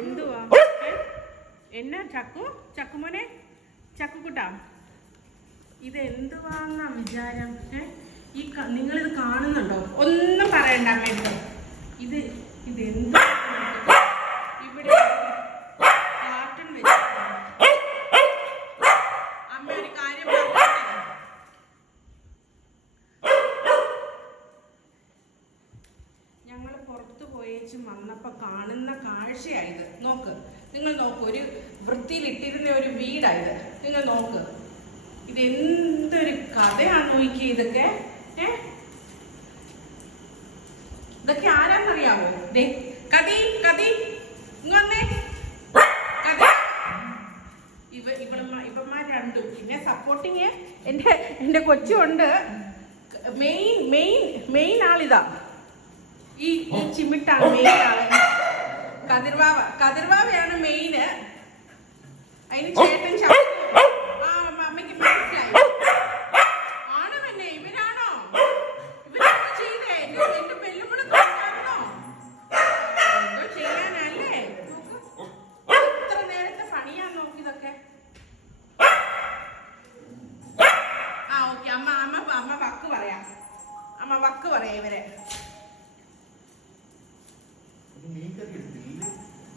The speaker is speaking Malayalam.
എന്തുവാ എന്നാ ചക്കുമോനെ ചക്കുകുട്ടാ, ഇത് എന്തുവാന്നാ വിചാരം? ഈ നിങ്ങളിത് കാണുന്നുണ്ടോ? ഒന്നും പറയണ്ട അമ്മേട്ടോ. ഇത് എന്ത് ഇവിടെ കാർട്ടൺ വെച്ച് അമ്മ ഒരു കാര്യം പറഞ്ഞേ. ഞങ്ങൾ പുറത്തു പോയേച്ചും വന്നപ്പോ കാണുന്ന കാഴ്ചയായത്. നിങ്ങൾ നോക്ക്, ഒരു വൃത്തിയിലിട്ടിരുന്ന ഒരു വീടായത്. നിങ്ങൾ നോക്ക്, ഇതെന്തൊരു കഥയാന്ന് നോക്കിയേ. ഇതൊക്കെ ആരാന്നറിയാമോ? കതി ഇങ്ങൊന്നേ ഇവന്മാർ രണ്ടും പിന്നെ സപ്പോർട്ടിങ് എന്റെ കൊച്ചുണ്ട്. മെയിൻ ആളിതാ, ഈ ചിമിട്ടാണ് മെയിൻ ആള്. കതിർവാവയാണ് മെയിന്. അതിന് ചേട്ടൻ അമ്മയ്ക്ക് മനസ്സിലായി. ആണോ തന്നെ? ഇവരാണോ ചെയ്തേ? എന്റെ പെല്ലും കൂടെ കാണാണോ? എന്തോ ചെയ്യാനല്ലേ? എത്ര നേരത്തെ പണിയാൻ നോക്കിയതൊക്കെ. ഓക്കെ, അമ്മ വക്ക് പറയാം. ഇവരെ